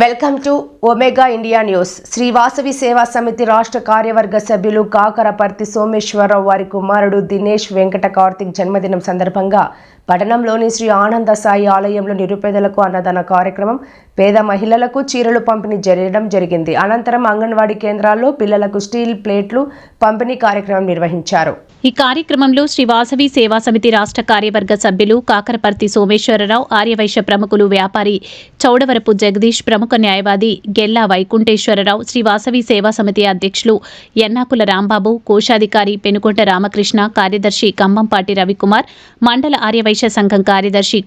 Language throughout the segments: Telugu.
Welcome to Omega India news. Sri Vasavi Seva Samiti రాష్ట్ర కార్యవర్గ సభ్యులు కాకరపర్తి సోమేశ్వరరావు వారి కుమారుడు దినేష్ వెంకట కార్తిక్ జన్మదినం సందర్భంగా పట్టణంలోని శ్రీ ఆనంద సాయి ఆలయంలో నిరుపేదలకు అన్నదాన కార్యక్రమం, పేద మహిళలకు చీరలు పంపిణీ చేయడం జరిగింది. అనంతరం అంగన్వాడీ కేంద్రాల్లో పిల్లలకు స్టీల్ ప్లేట్లు పంపిణీ కార్యక్రమం నిర్వహించారు. ఈ కార్యక్రమంలో శ్రీ వాసవి సేవా సమితి రాష్ట్ర కార్యవర్గ సభ్యులు కాకరపర్తి సోమేశ్వరరావు, ఆర్యవైశ్య ప్రముఖులు వ్యాపారి చౌడవరపు జగదీష్, ప్రముఖ న్యాయవాది గెల్లా వైకుంఠేశ్వరరావు, శ్రీ వాసవి సేవా సమితి అధ్యక్షులు ఎన్నాకుల రాంబాబు, కోశాధికారి పెనుకొంట రామకృష్ణ, కార్యదర్శి కంభంపాటి రవికుమార్, మండల ఆర్యవైశ్య సంఘం కార్యదర్శి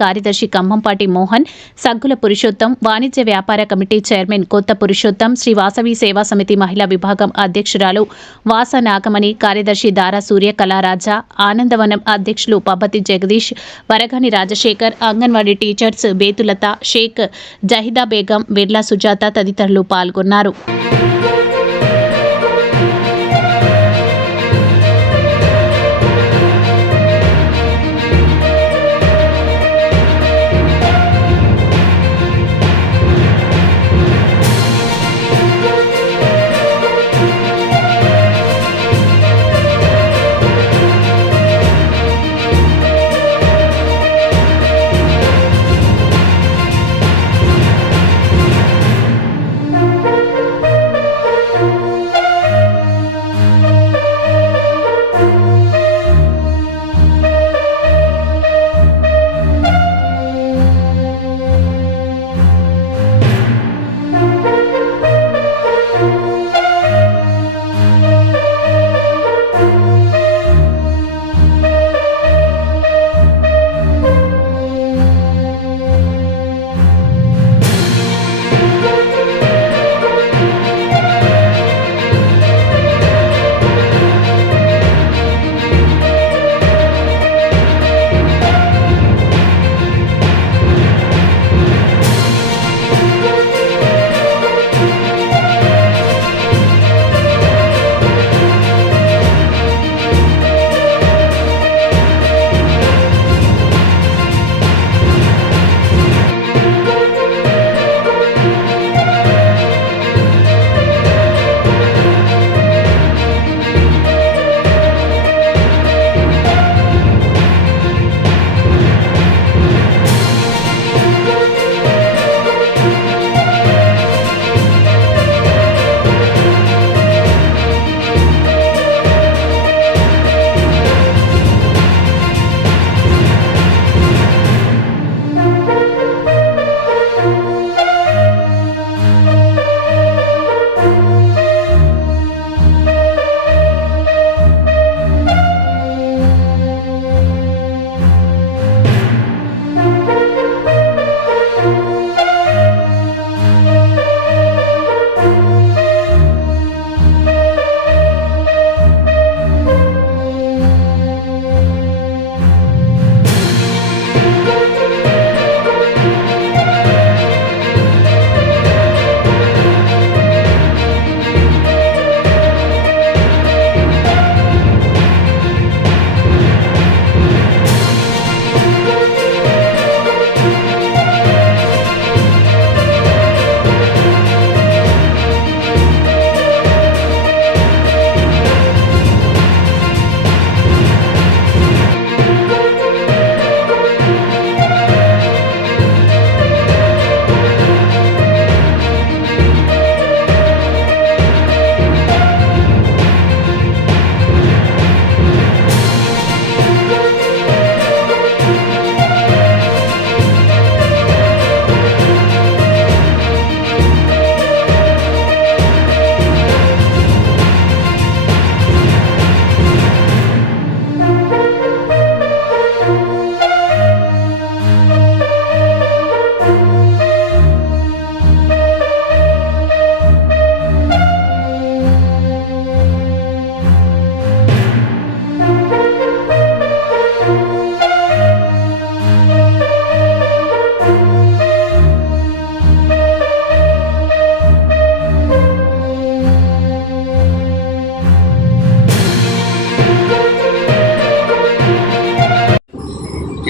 కార్యదర్శి కంభంపాటి మోహన్, సగ్గుల పురుషోత్తం, వాణిజ్య వ్యాపార కమిటీ చైర్మన్ కొత్త పురుషోత్తం, శ్రీ వాసవి సేవా సమితి మహిళా విభాగం అధ్యక్షురాలు వాస నాగమణి, కార్యదర్శి దారా సూర్య కళారాజా, ఆనందవనం అధ్యక్షులు పబ్బతి జగదీష్, వరగాని రాజశేఖర్, అంగన్వాడీ టీచర్స్ బేతులత, షేక్ జహిదా బేగం, బిర్లా సుజాత తదితరులు పాల్గొన్నారు.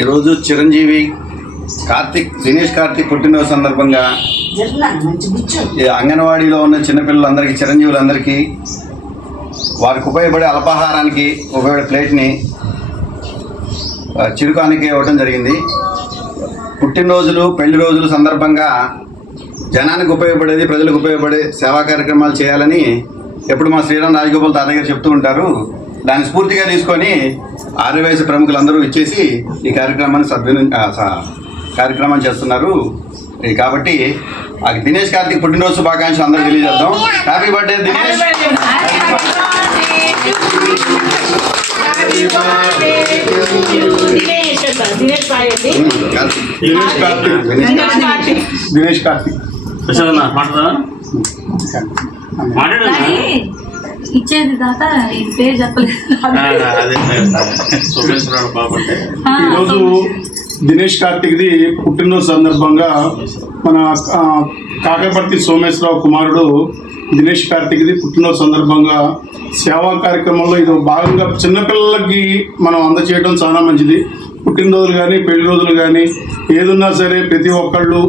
ఈరోజు చిరంజీవి దినేష్ కార్తిక్ పుట్టినరోజు సందర్భంగా ఈ అంగన్వాడీలో ఉన్న చిన్నపిల్లలందరికీ, చిరంజీవులందరికీ వారికి ఉపయోగపడే అల్పాహారానికి ఉపయోగపడే ప్లేట్ని చిరుకానికి ఇవ్వడం జరిగింది. పుట్టినరోజులు, పెళ్లి రోజుల సందర్భంగా జనానికి ఉపయోగపడేది, ప్రజలకు ఉపయోగపడే సేవా కార్యక్రమాలు చేయాలని ఎప్పుడు మా శ్రీరామ్ రాజగోపాల్ తాతయ్య గారు చెప్తూ ఉంటారు. దాన్ని స్ఫూర్తిగా తీసుకొని ఆర్యవైశ్య ప్రముఖులందరూ ఇచ్చేసి ఈ కార్యక్రమాన్ని చేస్తున్నారు. కాబట్టి దినేష్ కార్తిక్ పుట్టినరోజు శుభాకాంక్షలు అందరూ తెలియజేద్దాం. Happy birthday Dinesh. దినేష్ కార్తిక్ ఇచ్చేది దాకా ఈ పేరు చెప్పలేదు. ఈరోజు దినేష్ కార్తిక్ది పుట్టినరోజు సందర్భంగా మన కాకపర్తి సోమేశ్వరరావు కుమారుడు దినేష్ కార్తిక్ది పుట్టినరోజు సందర్భంగా సేవా కార్యక్రమంలో ఇది భాగంగా చిన్నపిల్లలకి మనం అందచేయడం చాలా మంచిది. పుట్టినరోజులు కానీ, పెళ్లి రోజులు కానీ, ఏదున్నా సరే ప్రతి ఒక్కళ్ళు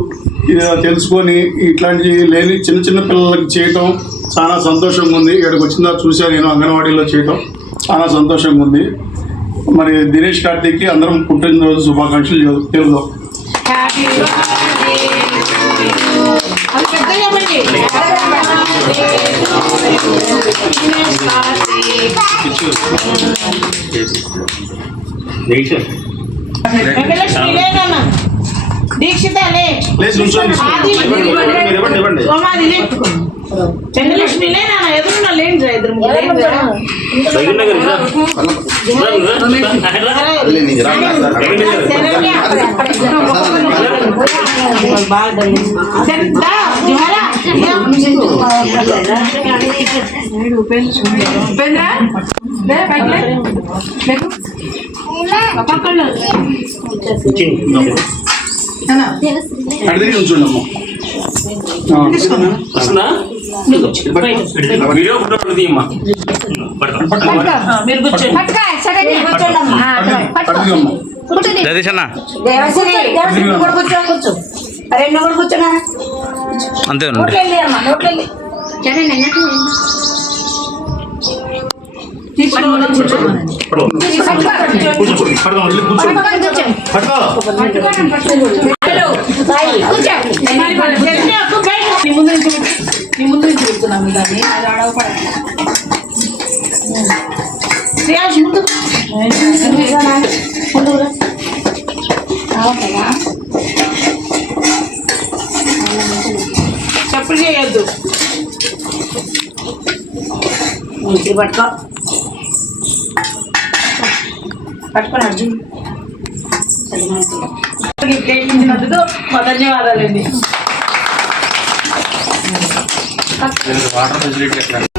తెలుసుకొని ఇట్లాంటి లేని చిన్న చిన్న పిల్లలకి చేయటం చాలా సంతోషంగా ఉంది. ఇక్కడికి వచ్చిందా చూశాను నేను, అంగన్వాడీలో చేయటం చాలా సంతోషంగా ఉంది. మరి దినేష్ కార్తిక్కి అందరం పుట్టినరోజు శుభాకాంక్షలు తెలుద్దాం. దీక్షితలే చెన్నలక్ష్మిలే నాన్న ఎదురున్న లేండి ఇద్దరు అడిగి ఉంచండి వీడియో ఫోటో తీయమ్మా. మీరు కూర్చోండి. జగదీష్ అన్న కూర్చోనా అంతే నీ ముందు నుంచి పెడుతున్నాము దాన్ని. అది అడగపడ శ్రేయాష్ ముందు చెప్పులు చేయొద్దు. పట్టుకో పట్టుకొని అర్జున్ ప్లేట్ మా ధన్యవాదాలండి. వాటర్ ఫెసిలిటీ ఎట్లా?